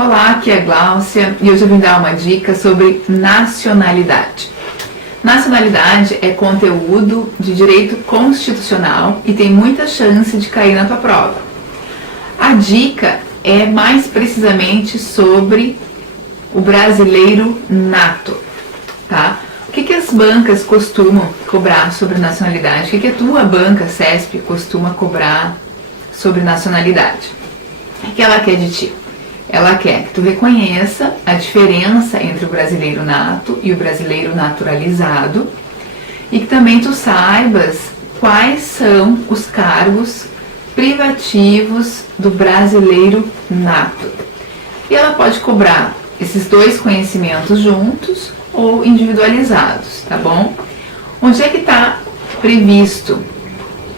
Olá, aqui é a Gláucia e hoje eu vim dar uma dica sobre nacionalidade. Nacionalidade é conteúdo de direito constitucional e tem muita chance de cair na tua prova. A dica é mais precisamente sobre o brasileiro nato, tá? O que as bancas costumam cobrar sobre nacionalidade? O que a tua banca, CESP, costuma cobrar sobre nacionalidade? O que ela quer de ti? Ela quer que tu reconheça a diferença entre o brasileiro nato e o brasileiro naturalizado e que também tu saibas quais são os cargos privativos do brasileiro nato. E ela pode cobrar esses dois conhecimentos juntos ou individualizados, tá bom? Onde é que está previsto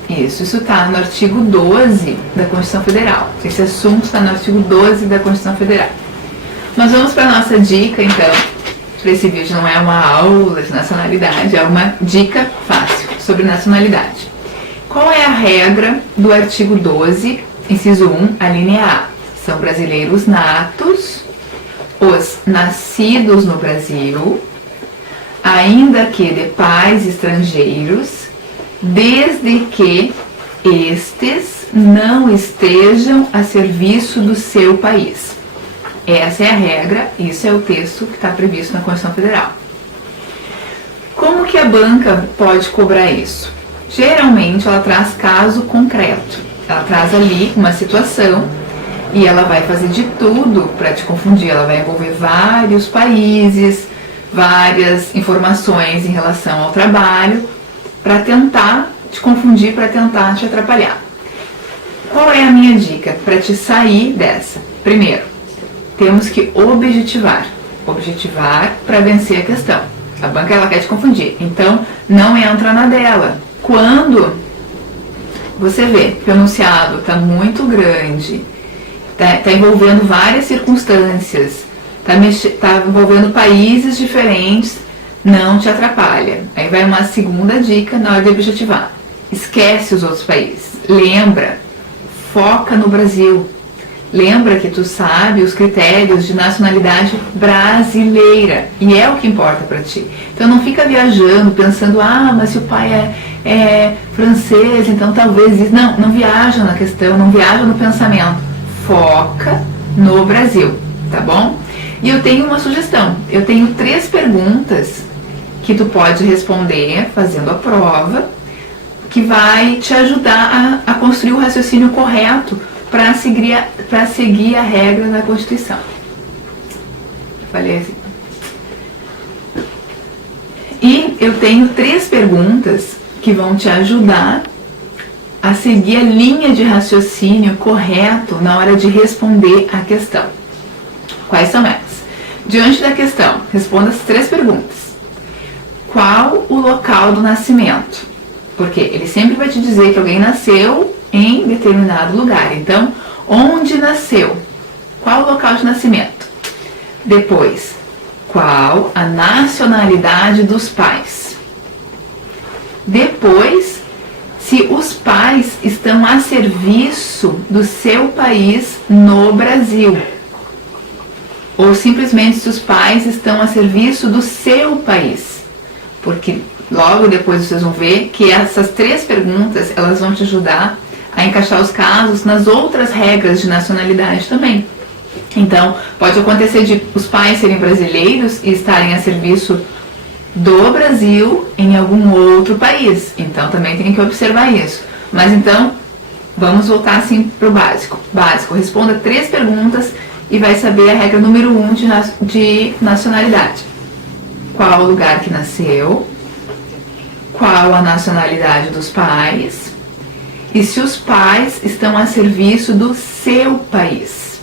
isso? Isso está no artigo 12 da Constituição Federal. Esse assunto está no artigo 12 da Constituição Federal. Mas vamos para a nossa dica, então. Esse vídeo não é uma aula de nacionalidade, é uma dica fácil sobre nacionalidade. Qual é a regra do artigo 12, inciso 1, a linha A? São brasileiros natos, os nascidos no Brasil, ainda que de pais estrangeiros, desde que estes não estejam a serviço do seu país. Essa é a regra, isso é o texto que está previsto na Constituição Federal. Como que a banca pode cobrar isso? Geralmente ela traz caso concreto, ela traz ali uma situação e ela vai fazer de tudo para te confundir, ela vai envolver vários países, várias informações em relação ao trabalho, para tentar te confundir, para tentar te atrapalhar. Qual é a minha dica para te sair dessa? Primeiro, temos que objetivar para vencer a questão. A banca ela quer te confundir, então não entra na dela. Quando você vê que o enunciado está muito grande, está envolvendo várias circunstâncias, está envolvendo países diferentes, não te atrapalha. Aí vai uma segunda dica na hora de objetivar. Esquece os outros países. Lembra, foca no Brasil. Lembra que tu sabe os critérios de nacionalidade brasileira. E é o que importa para ti. Então não fica viajando, pensando, mas se o pai é francês, então talvez isso. Não viaja na questão, não viaja no pensamento. Foca no Brasil, tá bom? E eu tenho uma sugestão. Eu tenho 3 perguntas que tu pode responder fazendo a prova, que vai te ajudar a construir o raciocínio correto para seguir a regra da Constituição. Falei assim. E eu tenho 3 perguntas que vão te ajudar a seguir a linha de raciocínio correto na hora de responder a questão. Quais são elas? Diante da questão, responda as 3 perguntas. Qual o local do nascimento? Porque ele sempre vai te dizer que alguém nasceu em determinado lugar. Então, onde nasceu? Qual o local de nascimento? Depois, qual a nacionalidade dos pais? Depois, se os pais estão a serviço do seu país no Brasil. Ou simplesmente se os pais estão a serviço do seu país. Porque logo depois vocês vão ver que essas 3 perguntas, elas vão te ajudar a encaixar os casos nas outras regras de nacionalidade também. Então, pode acontecer de os pais serem brasileiros e estarem a serviço do Brasil em algum outro país. Então, também tem que observar isso. Mas então, vamos voltar assim para o básico. Básico, responda 3 perguntas e vai saber a regra número 1 de nacionalidade. Qual o lugar que nasceu? Qual a nacionalidade dos pais? E se os pais estão a serviço do seu país?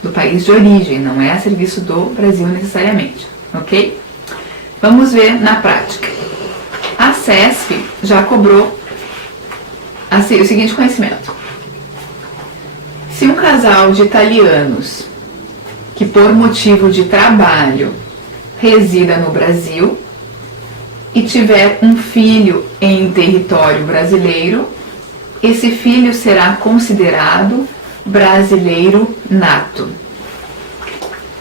Do país de origem, não é a serviço do Brasil necessariamente, ok? Vamos ver na prática. A CESP já cobrou assim, o seguinte conhecimento. Se um casal de italianos que por motivo de trabalho resida no Brasil e tiver um filho em território brasileiro, esse filho será considerado brasileiro nato.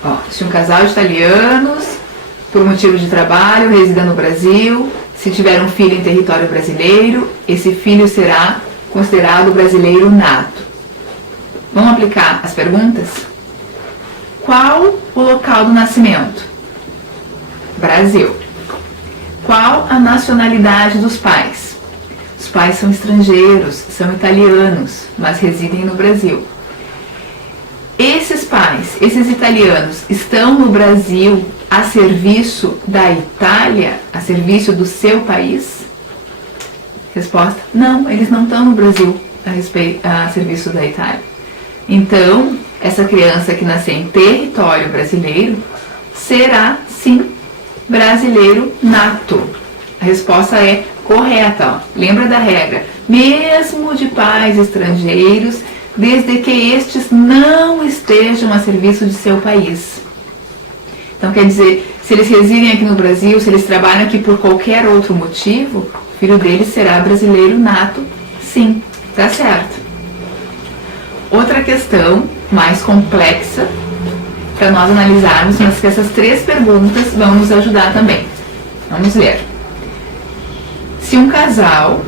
Ó, se um casal de italianos, por motivo de trabalho, resida no Brasil, se tiver um filho em território brasileiro, esse filho será considerado brasileiro nato. Vamos aplicar as perguntas? Qual o local do nascimento? Brasil. Qual a nacionalidade dos pais? Os pais são estrangeiros, são italianos, mas residem no Brasil. Esses pais, esses italianos, estão no Brasil a serviço da Itália, a serviço do seu país? Resposta: não, eles não estão no Brasil a serviço da Itália. Então, essa criança que nascer em território brasileiro será, sim, brasileiro nato. A resposta é correta. Ó. Lembra da regra? Mesmo de pais estrangeiros, desde que estes não estejam a serviço de seu país. Então, quer dizer, se eles residem aqui no Brasil, se eles trabalham aqui por qualquer outro motivo, o filho deles será brasileiro nato, sim, tá certo. Outra questão mais complexa para nós analisarmos, mas que essas 3 perguntas vão nos ajudar também. Vamos ler. Se um casal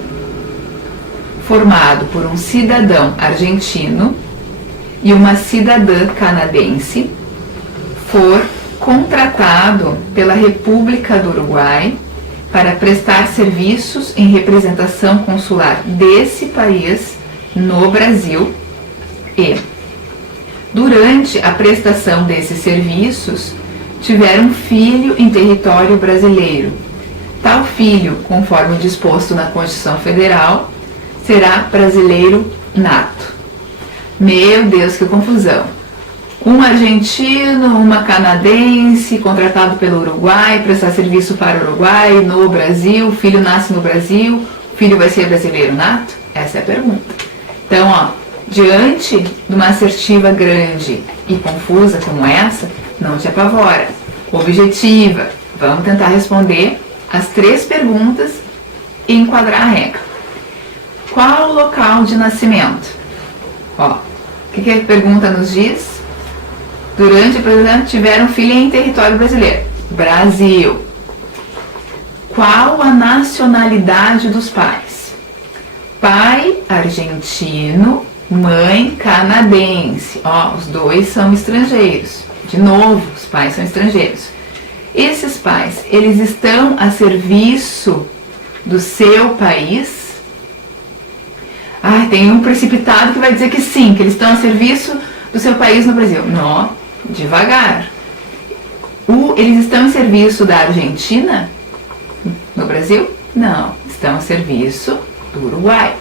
formado por um cidadão argentino e uma cidadã canadense for contratado pela República do Uruguai para prestar serviços em representação consular desse país no Brasil e, durante a prestação desses serviços, tiver um filho em território brasileiro. Tal filho, conforme disposto na Constituição Federal, será brasileiro nato. Meu Deus, que confusão! Um argentino, uma canadense, contratado pelo Uruguai, prestar serviço para o Uruguai, no Brasil, o filho nasce no Brasil, o filho vai ser brasileiro nato? Essa é a pergunta. Então, ó, diante de uma assertiva grande e confusa como essa, não te apavora. Objetiva. Vamos tentar responder as 3 perguntas e enquadrar a regra. Qual o local de nascimento? Ó, o que a pergunta nos diz? Durante, por exemplo, tiveram filho em território brasileiro. Brasil. Qual a nacionalidade dos pais? Pai argentino, mãe canadense. Ó, os 2 são estrangeiros. De novo, os pais são estrangeiros. Esses pais, eles estão a serviço do seu país? Ah, tem um precipitado que vai dizer que sim, que eles estão a serviço do seu país no Brasil. Não, devagar. Eles estão em serviço da Argentina no Brasil? Não, estão a serviço do Uruguai.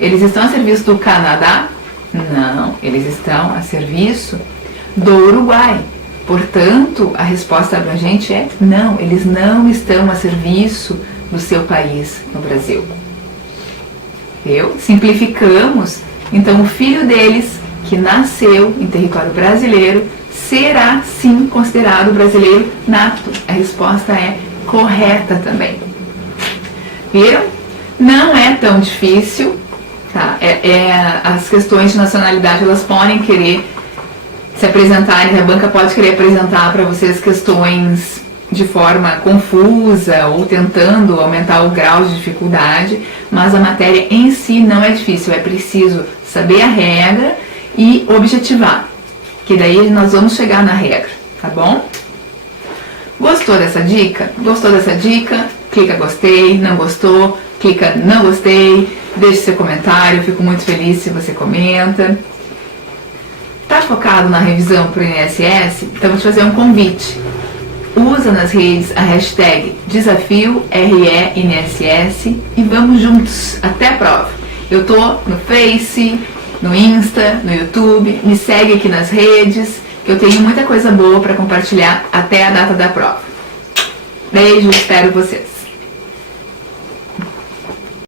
Eles estão a serviço do Canadá? Não, eles estão a serviço do Uruguai. Portanto, a resposta abrangente é não, eles não estão a serviço do seu país no Brasil. Viu? Simplificamos, então o filho deles, que nasceu em território brasileiro, será sim considerado brasileiro nato. A resposta é correta também. Viram? Não é tão difícil, tá? As questões de nacionalidade, elas podem querer se apresentarem, a banca pode querer apresentar para vocês questões de forma confusa ou tentando aumentar o grau de dificuldade, mas a matéria em si não é difícil, é preciso saber a regra e objetivar, que daí nós vamos chegar na regra, tá bom? Gostou dessa dica? Gostou dessa dica? Clica gostei, não gostou, clica não gostei, deixe seu comentário, eu fico muito feliz se você comenta. Tá focado na revisão para o INSS? Então vou te fazer um convite. Usa nas redes a hashtag DesafioREINSS e vamos juntos até a prova. Eu tô no Face, no Insta, no YouTube, me segue aqui nas redes, que eu tenho muita coisa boa para compartilhar até a data da prova. Beijo, espero vocês.